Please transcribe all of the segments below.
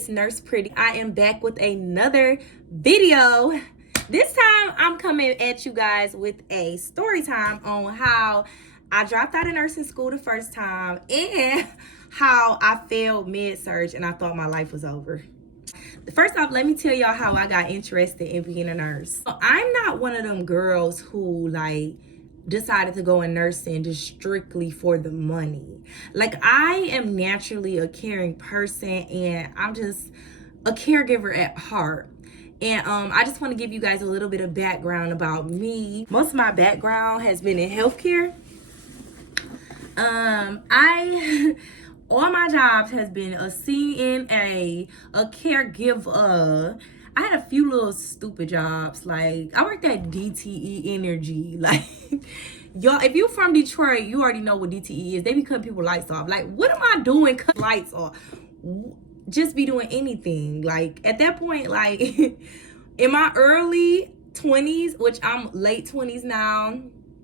it's Nurse Pretty. I am back with another video. This time I'm coming at you guys with a story time on how I dropped out of nursing school the first time and how I failed med-surg and I thought my life was over. First off, let me tell y'all how I got interested in being a nurse. So I'm not one of them girls who decided to go in nursing just strictly for the money. I am naturally a caring person and I'm just a caregiver at heart. And I just want to give you guys a little bit of background about me. Most of my background has been in healthcare. All my jobs has been a CNA, a caregiver. I had a few little stupid jobs. I worked at DTE Energy. Y'all, if you're from Detroit, you already know what DTE is. They be cutting people lights off. What am I doing cutting lights off? Just be doing anything. At that point, in my early 20s, which I'm late 20s now,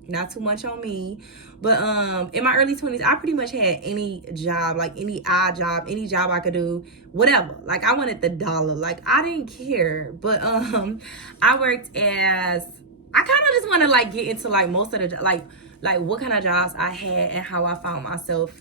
not too much on me, but in my early 20s, I pretty much had any job, any odd job, any job I could do, whatever. I wanted the dollar. I didn't care. But I worked as, I kind of just want to get into most of the what kind of jobs I had and how I found myself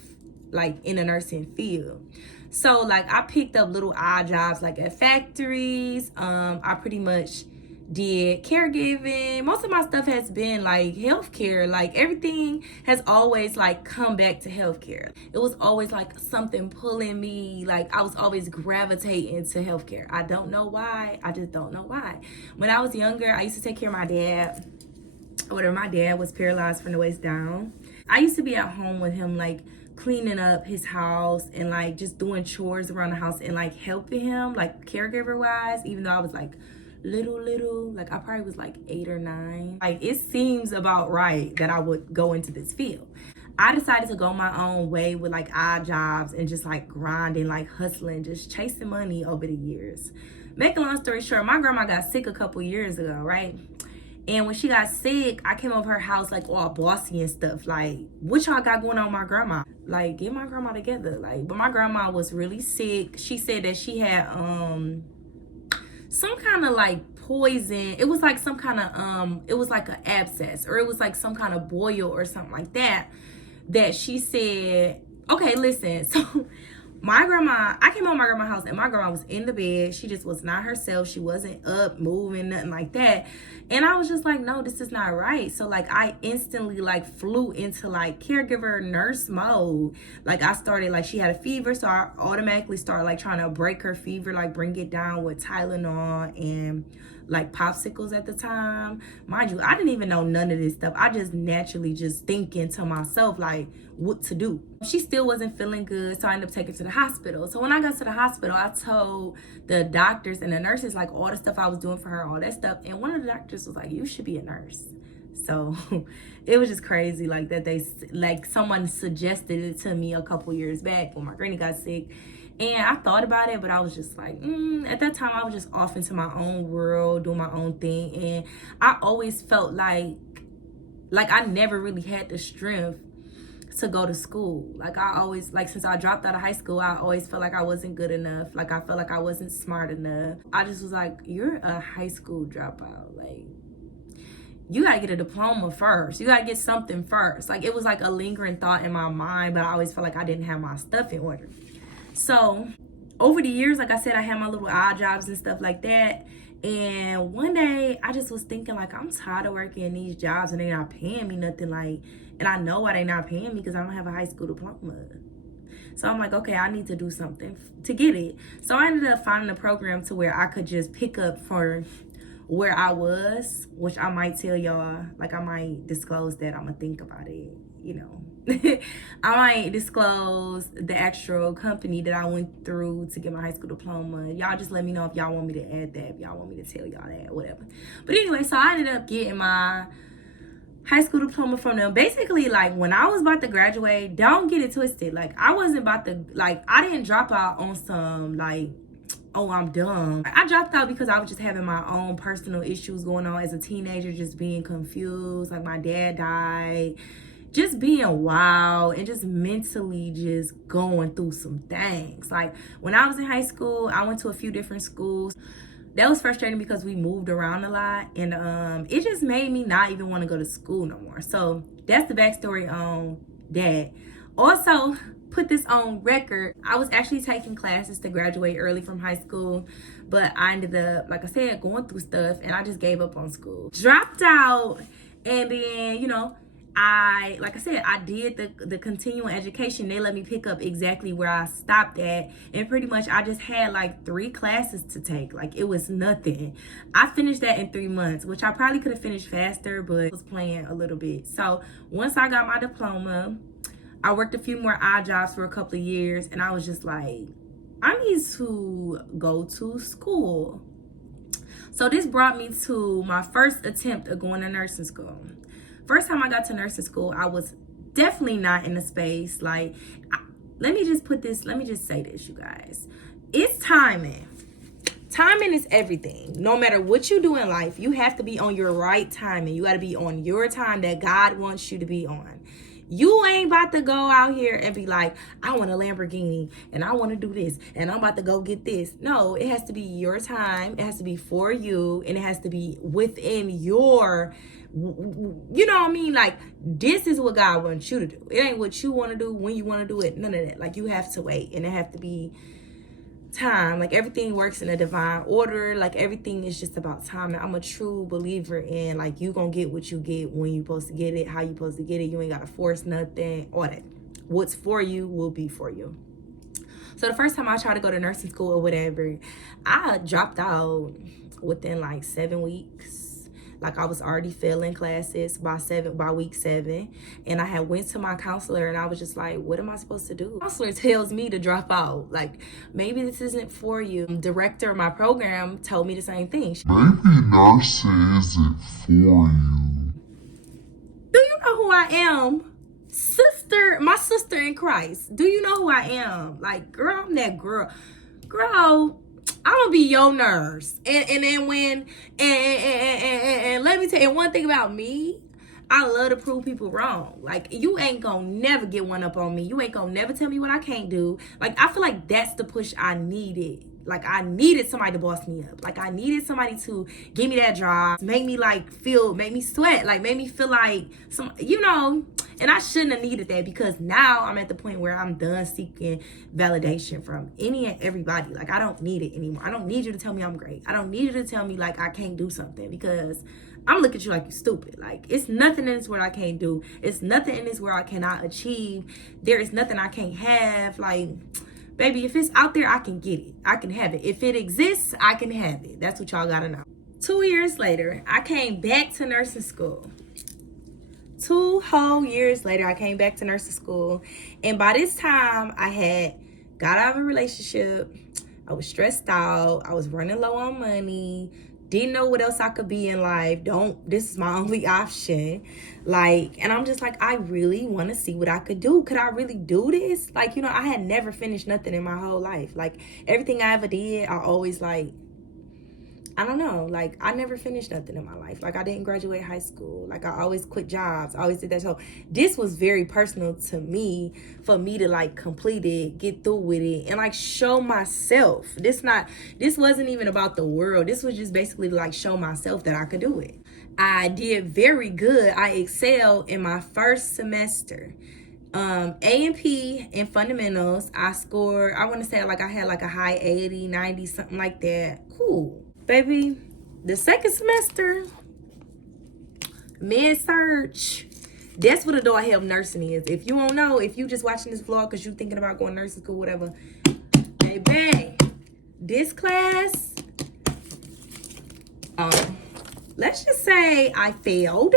in the nursing field. So I picked up little odd jobs at factories. I pretty much did caregiving. Most of my stuff has been healthcare. Everything has always come back to healthcare. It was always something pulling me. I was always gravitating to healthcare. I don't know why. I just don't know why. When I was younger, I used to take care of my dad. My dad was paralyzed from the waist down. I used to be at home with him cleaning up his house and just doing chores around the house and helping him caregiver wise, even though I was little, I probably was 8 or 9. It seems about right that I would go into this field. I decided to go my own way with odd jobs and just grinding, hustling, just chasing money over the years. Make a long story short, my grandma got sick a couple years ago, right? And when she got sick, I came over her house all bossy and stuff. What y'all got going on with my grandma? Get my grandma together. But my grandma was really sick. She said that she had some kind of poison. It was some kind of it was an abscess, or it was some kind of boil or something like that. That she said, okay, listen. So my grandma, I came over my grandma's house and my grandma was in the bed. She just was not herself. She wasn't up, moving, nothing like that. And I was just no, this is not right. So I instantly flew into caregiver nurse mode. I started she had a fever, so I automatically started trying to break her fever, bring it down with Tylenol and popsicles at the time. Mind you, I didn't even know none of this stuff. I just naturally just thinking to myself what to do. She still wasn't feeling good, so I ended up taking her to the hospital. So when I got to the hospital, I told the doctors and the nurses all the stuff I was doing for her, all that stuff. And one of the doctors was you should be a nurse. So it was just crazy that they someone suggested it to me a couple years back when my granny got sick. And I thought about it, but I was just at that time I was just off into my own world, doing my own thing. And I always felt like I never really had the strength to go to school. I always, since I dropped out of high school, I always felt I wasn't good enough. I felt I wasn't smart enough. I just was you're a high school dropout. You gotta get a diploma first. You gotta get something first. It was a lingering thought in my mind, but I always felt I didn't have my stuff in order. So over the years, I said, I had my little odd jobs and stuff like that. And one day I just was thinking I'm tired of working in these jobs and they're not paying me nothing. And I know why they're not paying me, because I don't have a high school diploma. So I'm okay, I need to do something to get it. So I ended up finding a program to where I could just pick up for where I was, which I might tell y'all, I might disclose that. I'm gonna think about it, I might disclose the actual company that I went through to get my high school diploma. Y'all just let me know if y'all want me to add that, if y'all want me to tell y'all that, whatever. But anyway, so I ended up getting my high school diploma from them. Basically, when I was about to graduate, don't get it twisted. I wasn't about to, I didn't drop out on some, oh, I'm done. I dropped out because I was just having my own personal issues going on as a teenager, just being confused. My dad died. just being wild and just mentally just going through some things. Like when I was in high school, I went to a few different schools. That was frustrating because we moved around a lot, and it just made me not even want to go to school no more. So that's the backstory on that. Also, put this on record, I was actually taking classes to graduate early from high school, but I ended up, like I said, going through stuff, and I just gave up on school. Dropped out, and then, you know, like I said, I did the continuing education. They let me pick up exactly where I stopped at, and pretty much I just had like 3 classes to take. Like, it was nothing. I finished that in 3 months, which I probably could have finished faster, but I was playing a little bit. So once I got my diploma, I worked a few more odd jobs for a couple of years, and I was just like, I need to go to school. So this brought me to my first attempt of going to nursing school. First time I got to nursing school, I was definitely not in the space. Like, let me just say this, you guys. It's timing. Timing is everything. No matter what you do in life, you have to be on your right timing. You got to be on your time that God wants you to be on. You ain't about to go out here and be like, I want a Lamborghini and I want to do this and I'm about to go get this. No, it has to be your time. It has to be for you, and it has to be within your, you know what I mean? Like, this is what God wants you to do. It ain't what you want to do, when you want to do it. None of that. Like, you have to wait, and it have to be time. Like, everything works in a divine order. Like, everything is just about time. And I'm a true believer in, like, you gonna get what you get when you supposed to get it, how you supposed to get it. You ain't gotta force nothing, all that. What's for you will be for you. So the first time I tried to go to nursing school or whatever, I dropped out within like 7 weeks. Like, I was already failing classes by week 7, and I had went to my counselor, and I was just like, what am I supposed to do? The counselor tells me to drop out. Like, maybe this isn't for you. The director of my program told me the same thing. Maybe nursing isn't for you. Do you know who I am? My sister in Christ. Do you know who I am? Like, girl, I'm that girl. Girl, I'm gonna be your nurse. And then when and let me tell you one thing about me. I love to prove people wrong. Like, you ain't gonna never get one up on me. You ain't gonna never tell me what I can't do. Like, I feel like that's the push I needed. Like, I needed somebody to boss me up. Like, I needed somebody to give me that job, make me make me sweat, like make me feel like some, you know. And I shouldn't have needed that, because now I'm at the point where I'm done seeking validation from any and everybody. Like, I don't need it anymore. I don't need you to tell me I'm great. I don't need you to tell me like I can't do something, because I'm looking at you like you're stupid. Like, it's nothing in this world I can't do. It's nothing in this world I cannot achieve. There is nothing I can't have. Like, baby, if it's out there, I can get it. I can have it. If it exists, I can have it. That's what y'all gotta know. 2 years later, I came back to nursing school. 2 whole years later, I came back to nursing school. And by this time, I had got out of a relationship. I was stressed out. I was running low on money. Didn't know what else I could be in life. This is my only option. Like, and I'm just like, I really want to see what I could do. Could I really do this? Like, you know, I had never finished nothing in my whole life. Like, everything I ever did, I always like, I don't know, like, I never finished nothing in my life. Like, I didn't graduate high school. Like, I always quit jobs. I always did that. So this was very personal to me, for me to like complete it, get through with it, and like show myself. This wasn't even about the world. This was just basically to like show myself that I could do it. I did very good. I excelled in my first semester. A&P in fundamentals, I scored, I want to say like I had like a high 80, 90, something like that. Cool. Baby, the second semester, med-surg, that's what adult health nursing is. If you don't know, if you just watching this vlog because you thinking about going to nursing school, whatever, baby, this class, let's just say I failed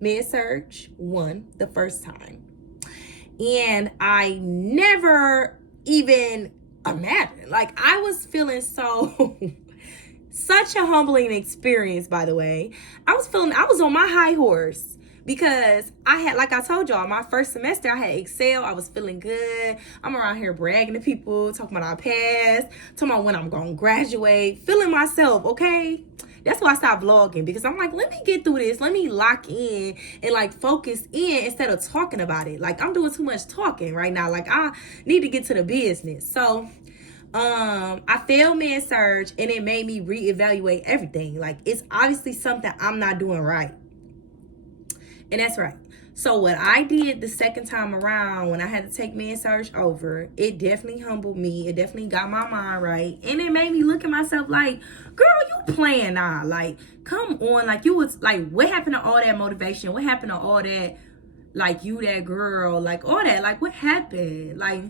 med-surg 1 the first time. And I never even imagine, like, I was feeling so such a humbling experience. By the way, I was on my high horse, because I had, like I told y'all, my first semester I had excelled. I was feeling good. I'm around here bragging to people, talking about I passed, talking about when I'm gonna graduate, feeling myself, okay? That's why I stopped vlogging, because I'm like, let me get through this. Let me lock in and like focus in instead of talking about it. Like, I'm doing too much talking right now. Like, I need to get to the business. So I failed med-surg, and it made me reevaluate everything. Like, it's obviously something I'm not doing right. And that's right. So what I did the second time around when I had to take med-surg over, it definitely humbled me. It definitely got my mind right. And it made me look at myself like, girl, you playing now. Like, come on. Like, you was like, what happened to all that motivation? What happened to all that, like, you that girl? Like, all that. Like, what happened? Like,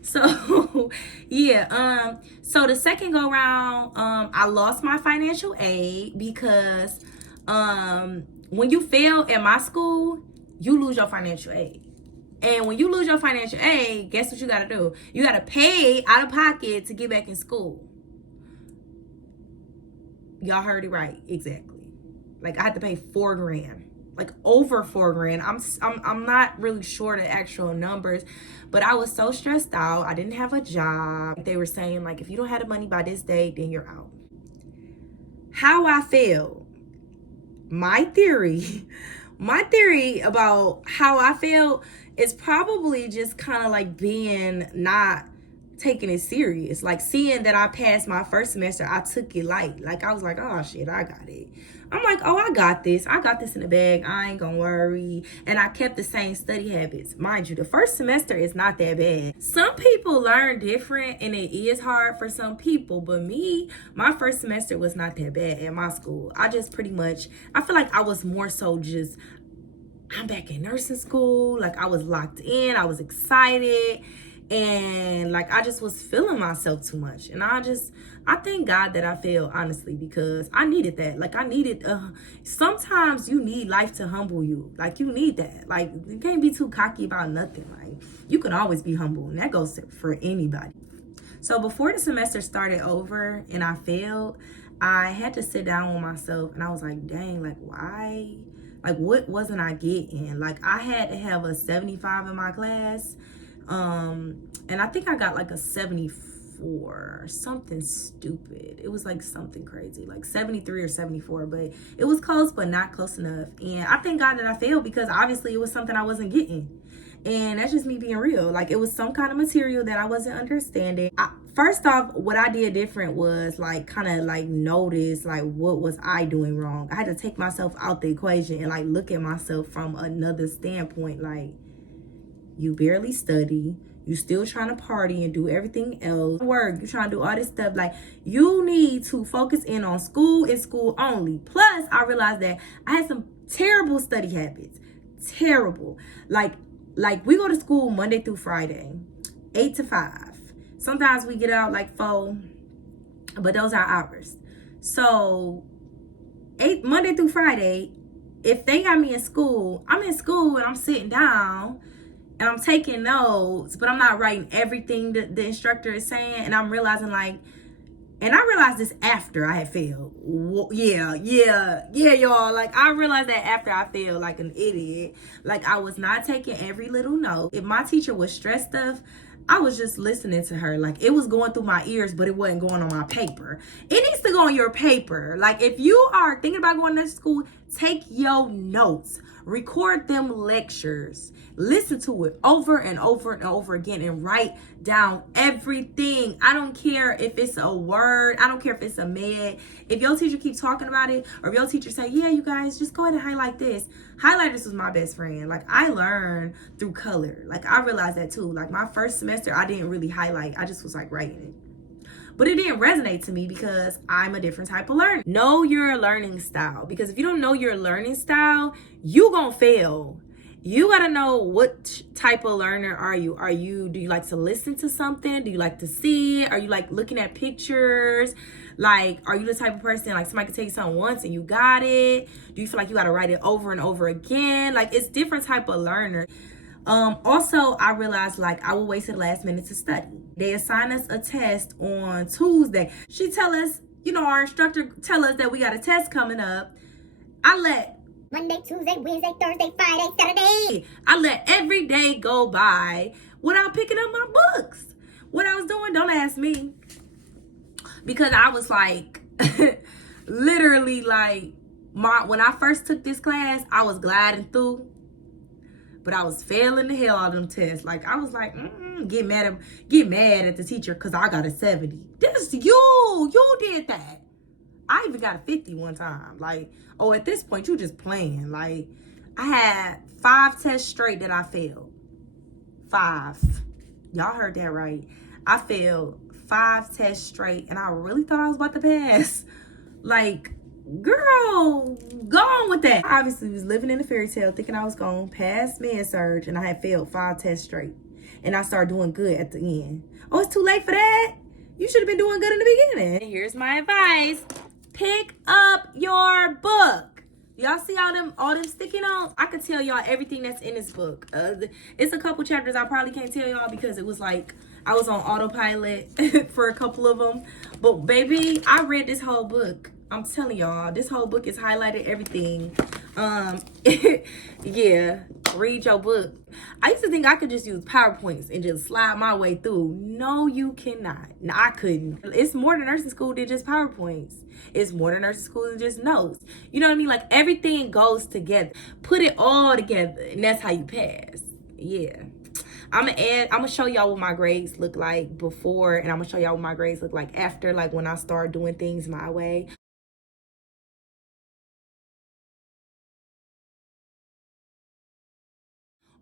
so yeah. So the second go round, I lost my financial aid because when you fail at my school, you lose your financial aid. And when you lose your financial aid, guess what you gotta do? You gotta pay out of pocket to get back in school. Y'all heard it right, exactly. Like, I had to pay $4,000, like over $4,000. I'm not really sure the actual numbers, but I was so stressed out. I didn't have a job. They were saying, like, if you don't have the money by this date, then you're out. How I failed. My theory about how I failed is probably just kind of like being not taking it serious. Like, seeing that I passed my first semester, I took it light. Like, I was like, oh shit, I got it. I'm like, oh, I got this in the bag. I ain't gonna worry. And I kept the same study habits. Mind you, the first semester is not that bad. Some people learn different, and it is hard for some people. But me, my first semester was not that bad at my school. I just pretty much, I feel like I was more so just, I'm back in nursing school. Like, I was locked in. I was excited. And like, I just was feeling myself too much. And I thank God that I failed, honestly, because I needed that. Like, I needed, sometimes you need life to humble you. Like, you need that. Like, you can't be too cocky about nothing. Like, you can always be humble, and that goes for anybody. So before the semester started over and I failed, I had to sit down with myself, and I was like, dang, like, why? Like, what wasn't I getting? Like, I had to have a 75 in my class. And I think I got like a 74, something stupid. It was like something crazy, like 73 or 74, but it was close, but not close enough. And I thank God that I failed, because obviously it was something I wasn't getting. And that's just me being real. Like, it was some kind of material that I wasn't understanding. First off, what I did different was like kind of like notice like what was I doing wrong. I had to take myself out the equation and like look at myself from another standpoint. Like, you barely study, you still trying to party and do everything else, work, you trying to do all this stuff. Like, you need to focus in on school and school only. Plus, I realized that I had some terrible study habits. Terrible. Like we go to school Monday through Friday, 8 to 5. Sometimes we get out like 4, but those are hours. So Monday through Friday, if they got me in school, I'm in school and I'm sitting down and I'm taking notes, but I'm not writing everything that the instructor is saying. And I'm realizing like, and I realized this after I had failed. Yeah, y'all. Like, I realized that after I failed like an idiot. Like, I was not taking every little note. If my teacher was stressed stuff, I was just listening to her. Like, it was going through my ears, but it wasn't going on my paper. It needs to go on your paper. Like, if you are thinking about going to school, take your notes. Record them lectures. Listen to it over and over and over again and write down everything. I don't care if it's a word. I don't care if it's a med. If your teacher keeps talking about it, or if your teacher say, yeah, you guys, just go ahead and highlight this. Highlighters was my best friend. Like, I learned through color. Like, I realized that too. Like, my first semester, I didn't really highlight. I just was like writing it. But it didn't resonate to me because I'm a different type of learner. Know your learning style. Because if you don't know your learning style, you gonna fail. You gotta know what type of learner are you. Do you like to listen to something? Do you like to see it? Are you like looking at pictures? Like, are you the type of person like somebody can tell you something once and you got it? Do you feel like you gotta write it over and over again? Like, it's different type of learner. Also, I realized like I would wait to the last minute to study. They assign us a test on Tuesday. She tell us, our instructor tell us that we got a test coming up. I let Monday, Tuesday, Wednesday, Thursday, Friday, Saturday. I let every day go by without picking up my books. What I was doing, don't ask me. Because I was like, Literally, like, when I first took this class, I was gliding through, but I was failing the hell out of them tests. Like, I was like, get mad at the teacher because I got a 70. This you did that. I even got a 50 one time. Like, oh, at this point, you just playing. Like, I had 5 tests straight that I failed. 5. Y'all heard that right. I failed 5 tests straight, and I really thought I was about to pass. Like, girl, go on with that. I obviously was living in a fairy tale thinking I was going to pass med-surg, and I had failed 5 tests straight. And I started doing good at the end. Oh, it's too late for that? You should have been doing good in the beginning. And here's my advice. Pick up your book. Y'all see all them sticky notes? I could tell y'all everything that's in this book. It's a couple chapters I probably can't tell y'all because it was like I was on autopilot for a couple of them. But baby, I read this whole book. I'm telling y'all, this whole book is highlighted everything. Yeah, read your book. I used to think I could just use PowerPoints and just slide my way through. No, you cannot. No, I couldn't. It's more to nursing school than just PowerPoints. It's more to nursing school than just notes. You know what I mean? Like, everything goes together. Put it all together, and that's how you pass. Yeah. I'm gonna show y'all what my grades look like before, and I'm gonna show y'all what my grades look like after, like when I start doing things my way.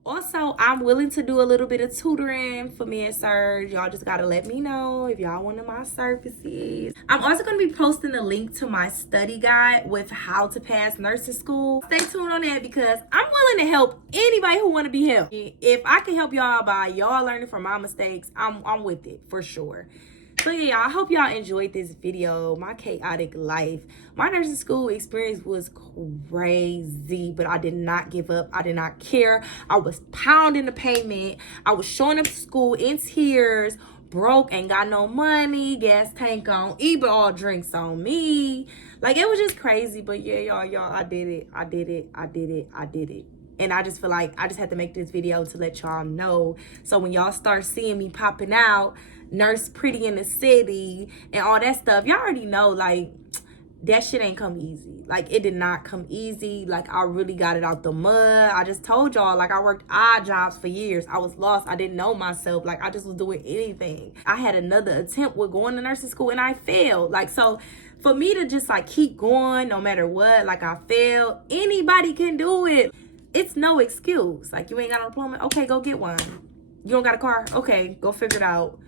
Also, I'm willing to do a little bit of tutoring for med-surg. Y'all just gotta let me know if y'all want my services. I'm also gonna be posting a link to my study guide with how to pass nursing school. Stay tuned on that because I'm willing to help anybody who wanna be helped. If I can help y'all by y'all learning from my mistakes, I'm with it for sure. So yeah, I hope y'all enjoyed this video. My chaotic life. My nursing school experience was crazy, but I did not give up. I did not care. I was pounding the pavement. I was showing up to school in tears, broke, ain't got no money, gas tank on, even all drinks on me. Like, it was just crazy, but yeah, y'all, I did it. And I just feel like I just had to make this video to let y'all know. So when y'all start seeing me popping out, nurse pretty in the city and all that stuff, y'all already know, like, that shit ain't come easy. Like, it did not come easy. Like, I really got it out the mud. I just told y'all, like, I worked odd jobs for years. I was lost. I didn't know myself. Like, I just was doing anything. I had another attempt with going to nursing school and I failed. Like, so for me to just, like, keep going no matter what, like, I failed. Anybody can do it. It's no excuse. Like, you ain't got a diploma? Okay, go get one. You don't got a car? Okay, go figure it out.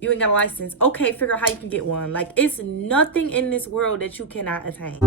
You ain't got a license? Okay, figure out how you can get one. Like, it's nothing in this world that you cannot attain.